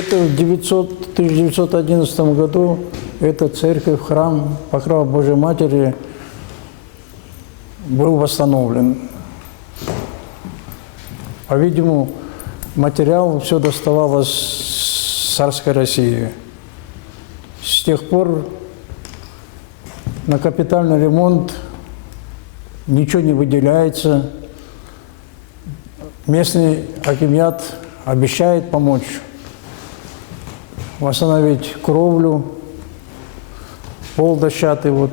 где-то в 1911 году эта церковь, храм Покрова Божьей Матери был восстановлен. По-видимому, материал все доставалось с царской России. С тех пор на капитальный ремонт ничего не выделяется. Местный акимят обещает помочь восстановить кровлю, пол дощатый. Вот.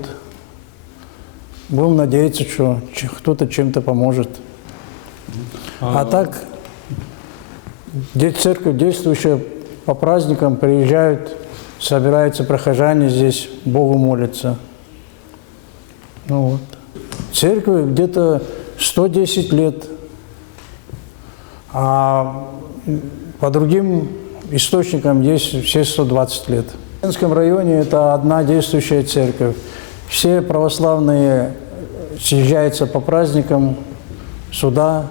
Будем надеяться, что кто-то чем-то поможет. А так, церковь действующая, по праздникам приезжают, собираются прихожане здесь, Богу молятся. Ну вот. Церковь где-то 110 лет, а по другим источникам есть все 120 лет. В Ленинском районе это одна действующая церковь. Все православные съезжаются по праздникам сюда,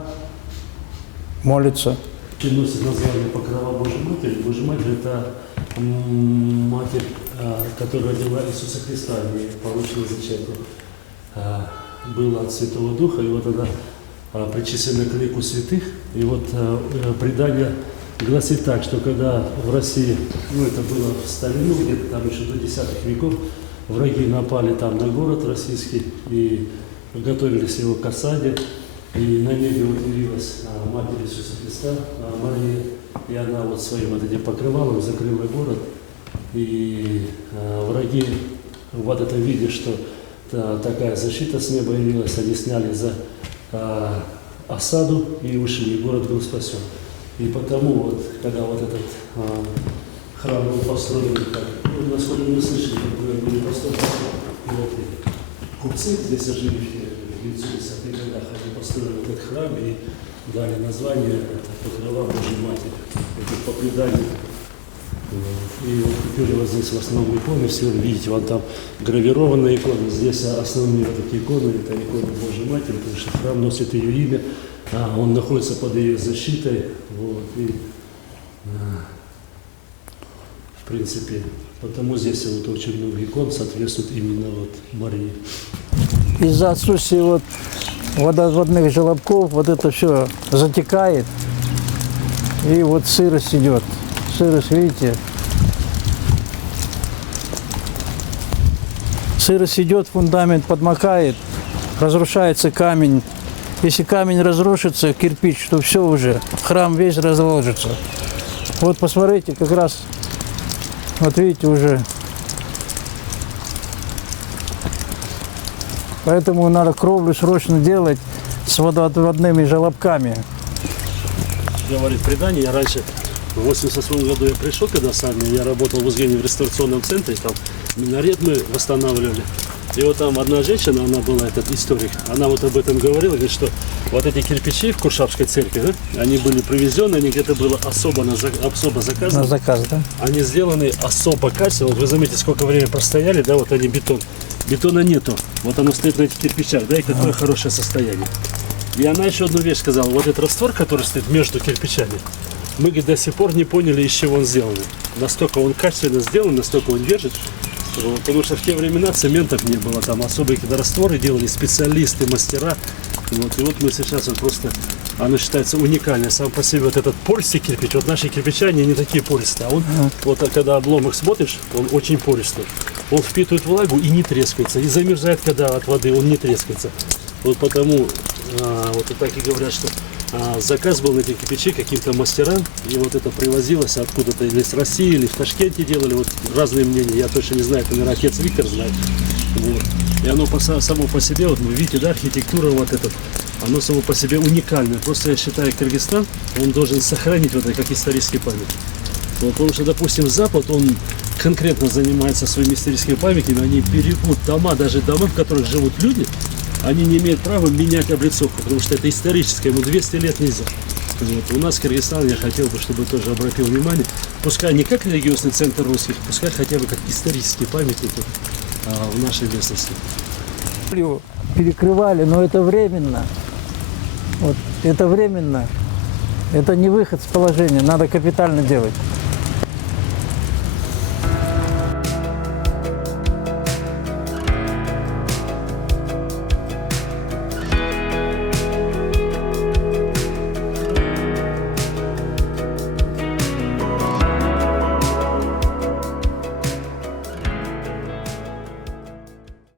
молятся. Носит название Покрова Божьей Матери. Божья Матерь – это Матерь, которая родила Иисуса Христа, и получила зачатие. Была от Святого Духа, и вот она причислена к лику святых. И вот предание гласит так, что когда в России, это было в старину, где-то там еще до 10 веков, враги напали там на город российский и готовились его к осаде. И на небе вот явилась Матерь Иисуса Христа, Мария, и она вот своим вот этим покрывалом закрыла город. И враги, вот это видя, что такая защита с неба явилась, они сняли за осаду и ушли, и город был спасен. И потому вот, когда вот этот храм был построен, насколько мы слышали, как были построены вот, купцы, здесь живущие в 910-х годах, они построили этот храм и дали название Покрова Божьей Матери. Это по преданию. И вот теперь вот здесь в основном иконы, все видите, вот там гравированные иконы, здесь основные вот эти иконы, это икона Божьей Матери, потому что храм носит ее имя, он находится под ее защитой, вот, и в принципе, потому здесь вот очень много икон соответствует именно вот Марии. Из-за отсутствия вот водоотводных желобков вот это все затекает, и вот сырость идет. Сырость, видите? Сырость идет, фундамент подмокает, разрушается камень. Если камень разрушится, кирпич, то все уже, храм весь разложится. Вот посмотрите, как раз, вот видите, уже. Поэтому надо кровлю срочно делать с водоотводными желобками. Говорит предание, я раньше в 1988 году я пришел, когда сам я работал в Узгене в реставрационном центре, там минарет мы восстанавливали. И вот там одна женщина, она была этот историк, она вот об этом говорила, говорит, что вот эти кирпичи в Куршавской церкви, да, они были привезены, они где-то было особо заказаны. На заказ, да? Они сделаны особо качественно. Вот вы заметите, сколько времени простояли, да, вот они бетон. Бетона нету, вот оно стоит на этих кирпичах, да, и какое хорошее состояние. И она еще одну вещь сказала, вот этот раствор, который стоит между кирпичами, мы до сих пор не поняли, из чего он сделан. Настолько он качественно сделан, настолько он держит. Вот, потому что в те времена цементов не было, там особые когда растворы делали специалисты, мастера. Вот, и вот мы сейчас вот просто, оно считается уникальное. Сам по себе вот этот пористый кирпич, вот наши кирпичи, они не такие пористые. А он, вот когда обломок смотришь, он очень пористый. Он впитывает влагу и не трескается. И замерзает, когда от воды он не трескается. Вот потому, вот и так и говорят, что заказ был на эти кирпичи каким-то мастерам, и вот это привозилось откуда-то или с России, или в Ташкенте делали, вот разные мнения, я точно не знаю, это, наверное, отец Виктор знает. Вот. И оно само по себе, вот вы видите, да, архитектура вот эта, оно само по себе уникальное. Просто я считаю, Кыргызстан, он должен сохранить вот это как исторический память. Вот, потому что, допустим, Запад, он конкретно занимается своими историческими памятниками, они берегут дома, даже дома, в которых живут люди, они не имеют права менять облицовку, потому что это историческое, ему 200 лет нельзя. Вот. У нас Кыргызстан, я хотел бы, чтобы тоже обратил внимание, пускай не как религиозный центр русских, пускай хотя бы как исторический памятник в нашей местности. Перекрывали, но это временно. Вот, это временно. Это не выход с положения, надо капитально делать.